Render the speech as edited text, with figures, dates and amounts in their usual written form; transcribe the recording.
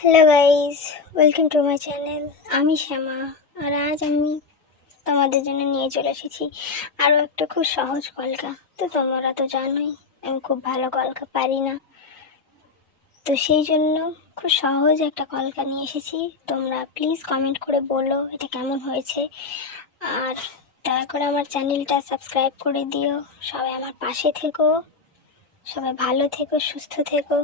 Hello guys, welcome to my channel. আমি শ্যামা, আর আজ আমি তোমাদের জন্য নিয়ে চলে এসেছি আরও একটা খুব সহজ কলকা। তো তোমরা তো জানোই আমি খুব ভালো কলকা পারি না, তো সেই জন্য খুব সহজ একটা কলকা নিয়ে এসেছি। তোমরা প্লিজ কমেন্ট করে বলো এটা কেমন হয়েছে, আর দয়া করে আমার চ্যানেলটা সাবস্ক্রাইব করে দিও। সবাই আমার পাশে থেকো, সবাই ভালো থেকো, সুস্থ থেকো।